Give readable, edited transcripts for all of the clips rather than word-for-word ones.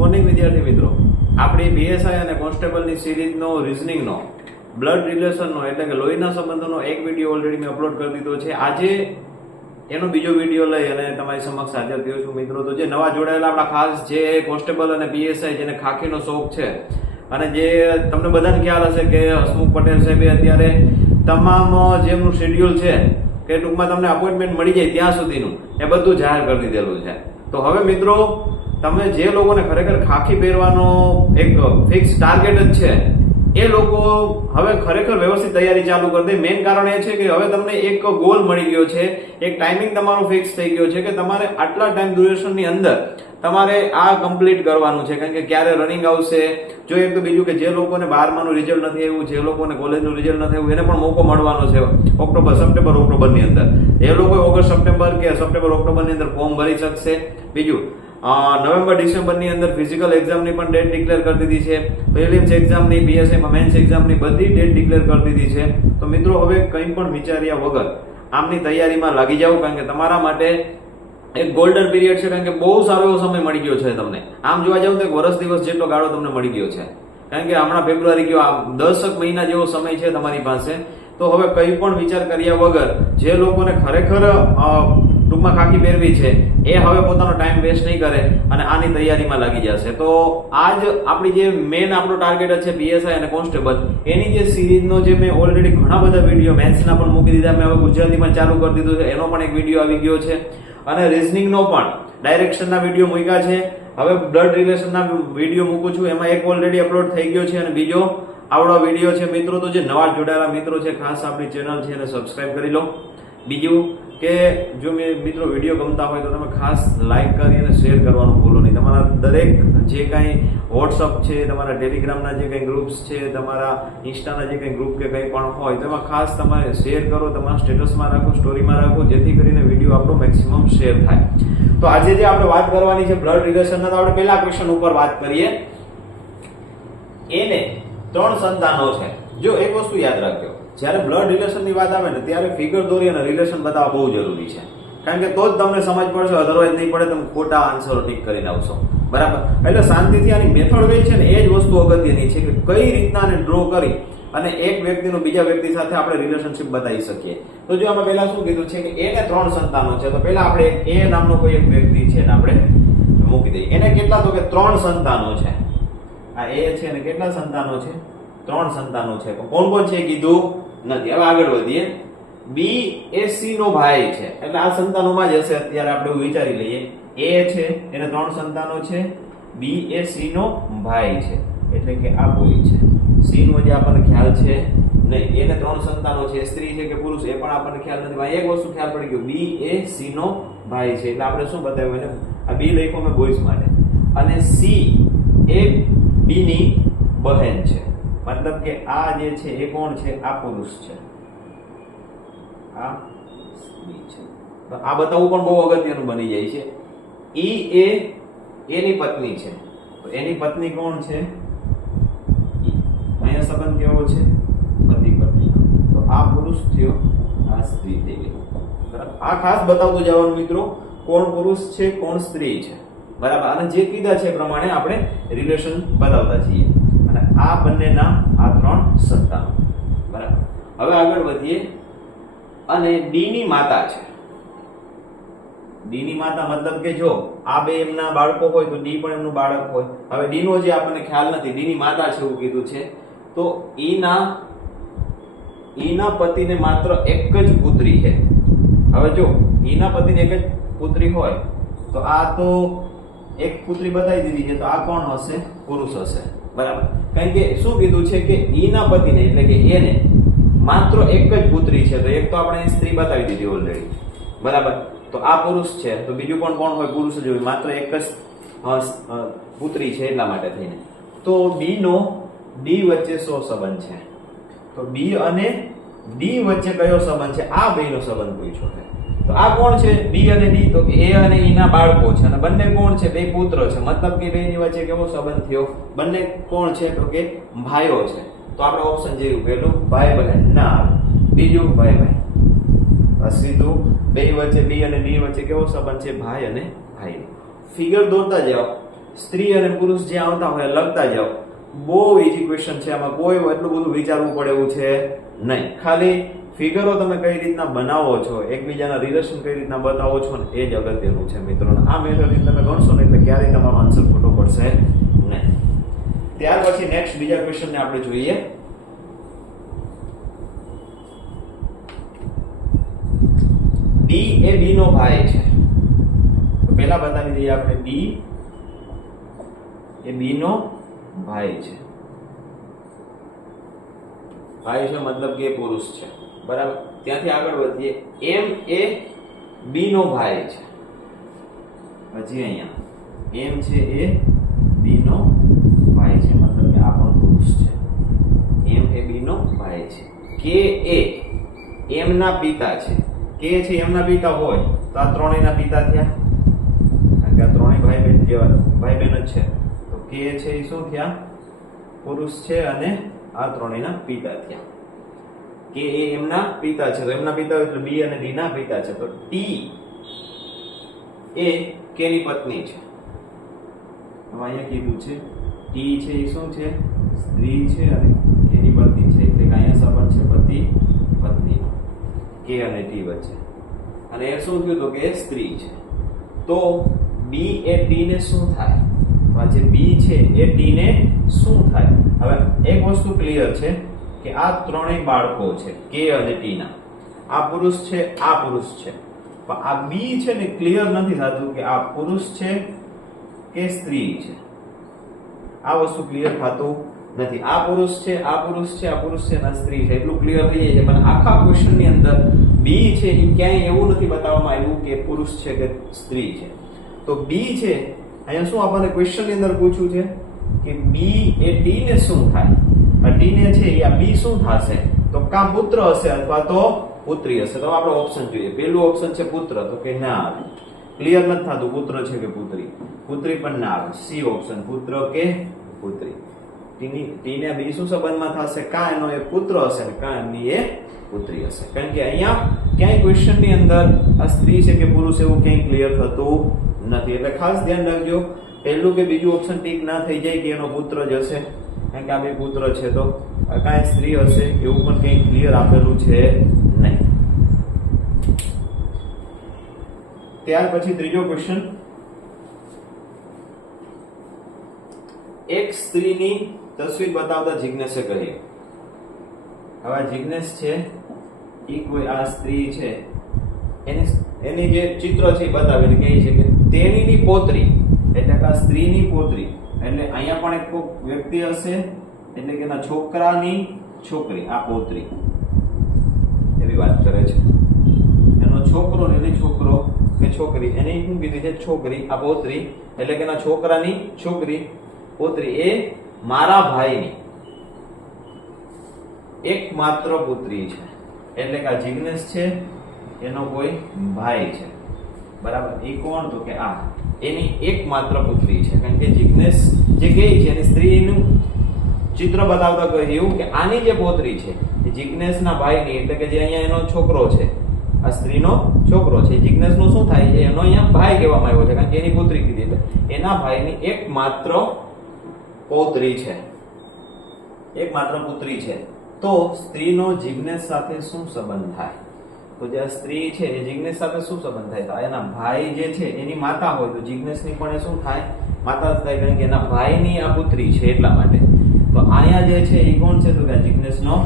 Morning વિદ્યાર્થી મિત્રો, આપણી બીએસઆઈ અને કોન્સ્ટેબલની સિરીઝનો રીઝનિંગનો બ્લડ રિલેશનનો એટલે કે લોહીના સંબંધોનો એક વિડીયો ઓલરેડી મેં અપલોડ કરી દીધો છે. આજે એનો બીજો વિડીયો લઈ અને તમારી સમક્ષ હાજર થયો છું મિત્રો. તો જે નવા જોડાયેલા આપણા ખાસ જે કોન્સ્ટેબલ અને બીએસઆઈ જેને ખાખીનો શોખ છે અને જે તમને બધાને ખ્યાલ હશે કે હસમુખ પટેલ સાહેબે અત્યારે તમામ જેમનું શેડ્યુલ છે કે ટૂંકમાં તમને અપોઇન્ટમેન્ટ મળી જાય ત્યાં સુધીનું એ બધું જાહેર કરી દીધેલું છે. તો હવે મિત્રો, તમે જે લોકોને ખરેખર ખાખી પહેરવાનો એક ફિક્સ ટાર્ગેટ જ છે એ લોકો હવે ખરેખર વ્યવસ્થિત તૈયારી ચાલુ કરી દે. મેઇન કારણ એ છે કે હવે તમને એક ગોલ મળી ગયો છે, એક ટાઈમિંગ તમારો ફિક્સ થઈ ગયો છે કે તમારે આટલા ટાઈમ ડ્યુરેશનની અંદર તમારે આ કમ્પ્લીટ કરવાનું છે. કારણ કે ક્યારે રનિંગ આવશે, જો એક તો બીજું કે જે લોકોને 12માનું રિઝલ્ટ નથી આવ્યું, જે લોકોને કોલેજનું રિઝલ્ટ નથી આવ્યું, એને પણ મોકો મળવાનો છે સપ્ટેમ્બર ઓક્ટોબરની અંદર. એ લોકો ઓગસ્ટ સપ્ટેમ્બર કે સપ્ટેમ્બર ઓક્ટોબરની અંદર ફોર્મ ભરી શકશે. બીજું, નવેમ્બર ડિસેમ્બરની અંદર ફિઝિકલ એક્ઝામની પણ ડેટ ડિક્લેર કરી દીધી છે. પ્રિલિમ્સ એક્ઝામની, બીએસઆઈમાં મેન્સ એક્ઝામની બધી ડેટ ડિક્લેર કરી દીધી છે. તો મિત્રો, હવે કંઈ પણ વિચાર્યા વગર આમની તૈયારીમાં લાગી જાવ, કારણ કે તમારા માટે એક ગોલ્ડન પીરિયડ છે. કારણ કે બહુ સારો એવો સમય મળી ગયો છે તમને. આમ જોવા જાવ તો એક વર્ષ દિવસ જેટલો ગાળો તમને મળી ગયો છે. કારણ કે હમણાં ફેબ્રુઆરી ગયો, આ 10 મહિના જેવો સમય છે તમારી પાસે. તો હવે કંઈ પણ વિચાર કર્યા વગર જે લોકોને ખરેખર ટૂંકમાં ખાખી પહેરવી છે એ હવે પોતાનો ટાઈમ વેસ્ટ નહીં કરે અને આની તૈયારીમાં લાગી જશે. તો આજ આપણી જે મેઇન આપણો ટાર્ગેટ છે બીએસઆઈ અને કોન્સ્ટેબલ, એની જે સિરીઝનો જે મેં ઓલરેડી ઘણા બધા વિડીયો મેથ્સના પણ મૂકી દીધા, મેં હવે ગુજરાતીમાં ચાલુ કરી દીધું છે, એનો પણ એક વિડીયો આવી ગયો છે. અને રીઝનિંગનો પણ ડાયરેક્શનના વિડીયો મૂક્યા છે. હવે બ્લડ રિલેશનના વિડીયો મૂકું છું, એમાં એક ઓલરેડી અપલોડ થઈ ગયો છે અને બીજો આવડો વિડીયો છે મિત્રો. તો જે નવા જોડાયેલા મિત્રો છે, ખાસ આપણી ચેનલ છે એને સબસ્ક્રાઇબ કરી લો. બીજું કે જો મિત્રો વિડીયો ગમતા હોય તો તમે ખાસ લાઈક કરી અને શેર કરવાનું ભૂલો નહીં. તમારા દરેક જે કાંઈ વોટ્સઅપ છે, તમારા ટેલિગ્રામના જે કંઈ ગ્રુપ્સ છે, તમારા ઇન્સ્ટાના જે કંઈ ગ્રુપ કે કંઈ પણ હોય તેમાં ખાસ તમારે શેર કરો, તમારા સ્ટેટસમાં રાખો, સ્ટોરીમાં રાખો, જેથી કરીને વિડીયો આપણો મેક્સિમમ શેર થાય. તો આજે જે આપણે વાત કરવાની છે બ્લડ રિલેશનના, તો આપણે પહેલા ક્વેશ્ચન ઉપર વાત કરીએ. એને 3 સંતાનો છે. જો એક વસ્તુ યાદ રાખજો, જ્યારે બ્લડ રિલેશનની વાત આવે ને ત્યારે ફિગર દોરી અને રિલેશન બતાવવા બહુ જરૂરી છે. કારણ કે તો જ તમને સમજ પડશે, અધરવાઇઝ નહીં પડે, તમે ખોટા આન્સરો ટીક કરીને આવશો. બરાબર? એટલે શાંતિથી આની મેથડ કઈ છે ને એ જ વસ્તુ અગત્યની છે કે કઈ રીતના આને ડ્રો કરી અને એક વ્યક્તિનું બીજા વ્યક્તિ સાથે આપણે રિલેશનશિપ બતાવી શકીએ. તો જો આમાં પહેલા શું કીધું છે કે એને 3 સંતાનો છે. તો પહેલા આપણે એ નામનો કોઈ એક વ્યક્તિ છે ને આપણે મૂકી દઈએ. એને કેટલા? તો કે 3 સંતાનો છે. આ એ છે ને કેટલા સંતાનો છે? 3 સંતાનો છે. કોણ કોણ છે કીધું નથી. હવે આગળ વધીએ. બી એ સી નો ભાઈ છે, એટલે આ સંતાનોમાં જ હશે. અત્યારે આપણે એવું વિચારી લઈએ, એ છે એને 3 સંતાનો છે, બી એ સી નો ભાઈ છે એટલે કે આ બોય છે. સી નો જે આપણને ખ્યાલ છે નહીં, એને 3 સંતાનો છે, સ્ત્રી છે કે પુરુષ એ પણ આપણને ખ્યાલ નથી. એક વસ્તુ ખ્યાલ પડી ગયો, બી એ સી નો ભાઈ છે એટલે આપણે શું બતાવ્યું એને, આ બી લખ્યું મેં બોયઝ માટે, અને સી એ બી ની બહેન છે. મતલબ કે આ જે છે એ કોણ છે? આ પુરુષ છે, આ સ્ત્રી છે. તો આ બતાવવું પણ બહુ અગત્યનું બની જાય છે. ઈ એ એની પત્ની છે. તો એની પત્ની કોણ છે? અહીંયા સંબંધ કેવો છે? પતિ પત્ની. તો આ પુરુષ થયો, આ સ્ત્રી થઈ ગઈ. બરાબર? આ ખાસ બતાવતું જવાનું મિત્રો, કોણ પુરુષ છે, કોણ સ્ત્રી છે. બરાબર? અને જે કીધા છે એ પ્રમાણે આપણે રિલેશન બતાવતા છીએ. અને આ બંનેના આ 3 સંતાનો. બરાબર? હવે આગળ વધીએ. અને ડી ની માતા છે. ડી ની માતા મતલબ કે જો આ બે એમના બાળકો હોય તો ડી પણ એમનું બાળક હોય. હવે ડી નો જે આપણને ખ્યાલ નથી, ડી ની માતા છે એવું કીધું છે. તો ઈના પતિને માત્ર એક જ પુત્રી છે. હવે જો ઈના પતિને એક જ પુત્રી હોય તો આ તો એક પુત્રી બતાવી દીધી છે. તો આ કોણ હશે? પુરુષ હશે. બરાબર? કારણ કે શું કીધું છે કે ઈના પતિને એટલે કે એને માત્ર એક જ પુત્રી છે. તો એક તો આપણે સ્ત્રી બતાવી દીધી ઓલરેડી. બરાબર? તો આ પુરુષ છે. તો બીજું પણ કોણ હોય? પુરુષ જ હોય. માત્ર એક જ પુત્રી છે એટલા માટે થઈને. તો બી નો ડી વચ્ચે શો સંબંધ છે? તો બી અને ડી વચ્ચે કયો સંબંધ છે? આ બેનો સંબંધ પૂછ્યો છે. તો આ કોણ છે? બી અને ડી. તો એ અને ઈના બાળકો છે અને બંને કોણ છે? 2 પુત્ર છે. મતલબ કે બેની વચ્ચે કેવો સંબંધ થયો? બંને કોણ છે? તો કે ભાઈઓ છે. તો આપણે ઓપ્શન જેવું, પહેલું ભાઈ બહેન ના, બીજું ભાઈ ભાઈ. સીધું બે વચ્ચે, બી અને ડી વચ્ચે કેવો સંબંધ છે? ભાઈ અને ભાઈ. ફિગર દોરતા જાઓ સ્ત્રી અને પુરુષ જે આવતા હોય લખતા જાઓ. બહુ ઈઝી ક્વેશ્ચન છે, આમાં કોઈ એટલું બધું વિચારવું પડે એવું છે નહીં. ખાલી ફિગરો તમે કઈ રીતના બનાવો છો, એકબીજાના રિલેશન કઈ રીતના બતાવો છો ને એ જ અગત્યનું છે મિત્રો. આ મેથડથી તમે ગણશો ને એટલે ક્યારેય તમારો આન્સર ખોટો પડશે નહીં. ત્યાર પછી નેક્સ્ટ બીજા ક્વેશ્ચનને આપણે જોઈએ. ડી એ બી નો ભાઈ છે. તો પહેલા બતાવી દઈએ આપણે ડી એ બી નો ભાઈ છે. ભાઈ છે મતલબ કે પુરુષ છે, બરાબર. ત્યાંથી આગળ વધીએ. એમ એ બી નો ભાઈ છે. હજી અહીંયા એમ છે એ બી નો ભાઈ છે, મતલબ કે આ પણ પુરુષ છે. એમ એ બી નો ભાઈ છે. કે એ એમ ના પિતા છે. કે છે એમના પિતા હોય તો આ ત્રણેયના પિતા થયા, કારણ કે આ ત્રણેય ભાઈ બહેન જેવા ભાઈ બહેન જ છે. તો કે છે એ શું થયા? પુરુષ છે અને આ ત્રણેયના પિતા થયા. કે એ એમના પિતા છે, તો એમના પિતા એટલે બી અને ડી ના પિતા છે. તો ટી એ કે ની પત્ની છે. હવે અહીંયા કીધું છે ટી છે એ શું છે? સ્ત્રી છે અને કે ની પત્ની છે, એટલે કે અહીંયા સંબંધ છે પતિ પત્નીનો, કે અને ટી વચ્ચે. અને એ શું થયું? તો કે એ સ્ત્રી છે. તો બી એ ટી ને શું થાય? તો આ જે બી છે એ ટી ને શું થાય? હવે એક વસ્તુ ક્લિયર છે કે આ ત્રણેય બાળકો છે કે અને ટી ના. આ પુરુષ છે, આ પુરુષ છે, પણ આ બી છે ને ક્લિયર નથી થતું કે આ પુરુષ છે કે સ્ત્રી છે. આ વસ્તુ ક્લિયર થતું નથી. આ પુરુષ છે, આ પુરુષ છે, આ પુરુષ છે અને સ્ત્રી છે, એટલું ક્લિયર થઈ જાય છે. પણ આખા ક્વેશ્ચન ની અંદર બી છે એ ક્યાંય એવું નથી બતાવવામાં આવ્યું કે પુરુષ છે કે સ્ત્રી છે. તો બી છે અહીંયા શું આપણને ક્વેશ્ચન ની અંદર પૂછ્યું છે કે બી એ ડી ને શું થાય? આ ડી ને છે એ આ બી શું થશે? તો કાં પુત્ર હશે અથવા તો પુત્રી હશે. તો આપણે ઓપ્શન જોઈએ. પહેલું ઓપ્શન છે પુત્ર, તો કે ના આવે, ક્લિયર નથી થતું પુત્ર છે કે પુત્રી. પુત્રી પણ ના આવે. સી ઓપ્શન પુત્ર કે પુત્રી. ટી ને બી શું સંબંધમાં થશે? કાં એનો એ પુત્ર હશે ને કાં એમની એ પુત્રી હશે. કારણ કે અહીંયા ક્યાંય ક્વેશ્ચન ની અંદર આ સ્ત્રી છે કે પુરુષ એવું ક્યાંય ક્લિયર થતું નથી. એટલે ખાસ ધ્યાન રાખજો, પહેલું કે બીજું ઓપ્શન ટીક ના થઈ જાય કે એનો પુત્ર જ હશે, કારણ કે આ બે પુત્ર છે તો કાંઈ સ્ત્રી હશે એવું પણ કંઈ ક્લિયર આપેલું છે નહીં. ત્યાર પછી ત્રીજો ક્વેશ્ચન. એક સ્ત્રીની તસવીર બતાવતા જિજ્ઞેશે કહ્યું. હવે જિજ્ઞેશ છે એ કોઈ આ સ્ત્રી છે એની જે ચિત્ર છે એ બતાવીને કહે છે કે તેણીની પોતરી, એટલે કે આ સ્ત્રીની પોતરી, એટલે અહીંયા પણ એક વ્યક્તિ હશે, એટલે કે એના છોકરાની છોકરી, આ પોતરી એવી વાત કરે છે. એનો છોકરો ને એની છોકરો કે છોકરી, એની શું કીધી છે? છોકરી. આ પોતરી એટલે કે એના છોકરાની છોકરી, પોતરી એ મારા ભાઈની એકમાત્ર પુત્રી છે. એટલે કે આ જિજ્ઞેશ છે એનો કોઈ ભાઈ છે, બરાબર. એ કોણ? તો કે આ એની એકમાત્ર પુત્રી છે. કારણ કે જિજ્ઞેશ જે કહે છે એની સ્ત્રીનું ચિત્ર બતાવતા કહ્યું કે આની જે પોતરી છે એ જિજ્ઞેશના ભાઈની, એટલે કે જે અહીંયા એનો છોકરો છે, આ સ્ત્રીનો છોકરો છે, જિજ્ઞેશનો શું થાય છે? એનો અહીંયા ભાઈ કહેવામાં આવ્યો છે, કારણ કે એની પુત્રી કીધી, એટલે એના ભાઈની એકમાત્ર પૌત્રી છે, એકમાત્ર પુત્રી છે. તો સ્ત્રીનો જિજ્ઞેશ સાથે શું સંબંધ થાય? તો જે સ્ત્રી છે એ જિજ્ઞેશ સાથે શું સંબંધ થાય? તો એના ભાઈ જે છે એની માતા હોય તો જિજ્ઞેશની પણ એ શું થાય? માતા જ થાય, કારણ કે એના ભાઈની આ પુત્રી છે એટલા માટે. તો અહીંયા જે છે એ કોણ છે? તો કે જિજ્ઞેશનો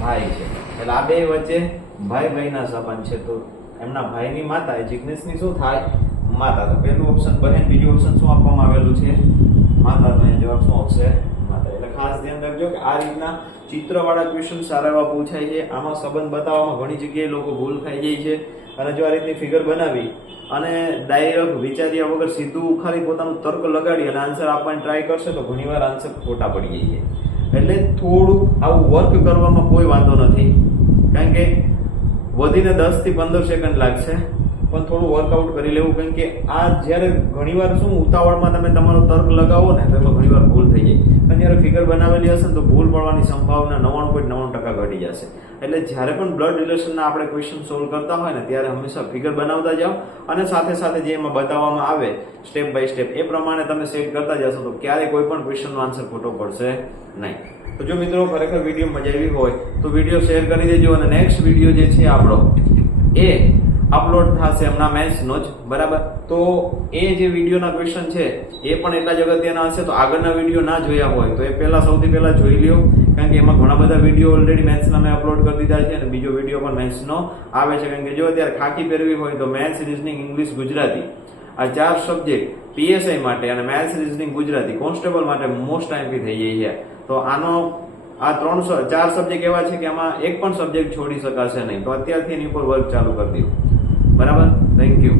ભાઈ છે. એટલે આ બે વચ્ચે ભાઈ ભાઈના સંબંધ છે. તો એમના ભાઈની માતા એ જિજ્ઞેશની શું થાય? માતા. તો પહેલું ઓપ્શન બહેન, બીજું ઓપ્શન શું આપવામાં આવેલું છે? માતા. તો અહીંયા જવાબ શું આવશે? માતા. એટલે ખાસ ધ્યાન રાખજો કે આ રીતના ચિત્રવાળા ક્વેશ્ચન સારા એવા પૂછાય છે. આમાં સંબંધ બતાવવામાં ઘણી જગ્યાએ લોકો ભૂલ ખાઈ જાય છે. અને જો આ રીતની ફિગર બનાવી અને ડાયરેક્ટ વિચાર્યા વગર સીધું ખાલી પોતાનું તર્ક લગાડી અને આન્સર આપવાની ટ્રાય કરશે તો ઘણીવાર આન્સર ખોટા પડી જાય છે. એટલે થોડુંક આવું વર્ક કરવામાં કોઈ વાંધો નથી, કારણ કે વધીને 10 થી 15 સેકન્ડ લાગશે પણ થોડું વર્કઆઉટ કરી લેવું, કેમ કે આ જ્યારે ઘણીવાર શું ઉતાવળમાં તમે તમારો તર્ક લગાવો ને તો એમાં ઘણીવાર ભૂલ થઈ જાય, પણ જ્યારે ફિગર બનાવેલી હશે ને તો ભૂલ પડવાની સંભાવના 99.9% ઘટી જશે. એટલે જ્યારે પણ બ્લડ રિલેશનના આપણે ક્વેશ્ચન સોલ્વ કરતા હોય ને ત્યારે હંમેશા ફિગર બનાવતા જાઓ અને સાથે સાથે જે એમાં બતાવવામાં આવે સ્ટેપ બાય સ્ટેપ એ પ્રમાણે તમે સેટ કરતા જશો તો ક્યારેય કોઈ પણ ક્વેશ્ચનનો આન્સર ખોટો પડશે નહીં. તો જો મિત્રો ખરેખર વિડીયો મજા આવી હોય તો વિડીયો શેર કરી દેજો, અને નેક્સ્ટ વિડીયો જે છે આપણો એ અપલોડ થશે હમણાં મેથ્સનો જ, બરાબર. તો એ જે વિડીયોના ક્વેશ્ચન છે એ પણ એટલા જ અગત્યના હશે, તો આગળના વિડીયો ના જોયા હોય તો એ સૌથી પહેલા જોઈ લ્યો, કારણ કે એમાં ઘણા બધા વિડીયો ઓલરેડી મેથ્સના મેં અપલોડ કરી દીધા છે, અને બીજો વિડીયો પણ મેથ્સનો આવે છે. કારણ કે જો અત્યારે ખાકી પહેરવી હોય તો મેથ્સ, રીઝનિંગ, ઇંગ્લિશ, ગુજરાતી આ 4 સબ્જેક્ટ પીએસઆઈ માટે અને મેથ્સ, રીઝનિંગ, ગુજરાતી કોન્સ્ટેબલ માટે મોસ્ટ આઈએમપી થઈ જાય છે. તો આ 4 સબ્જેક્ટ એવા છે કે આમાં એક પણ સબ્જેક્ટ છોડી શકાશે નહીં, તો અત્યારથી એની ઉપર વર્ક ચાલુ કરી દો, બરાબર. Thank you.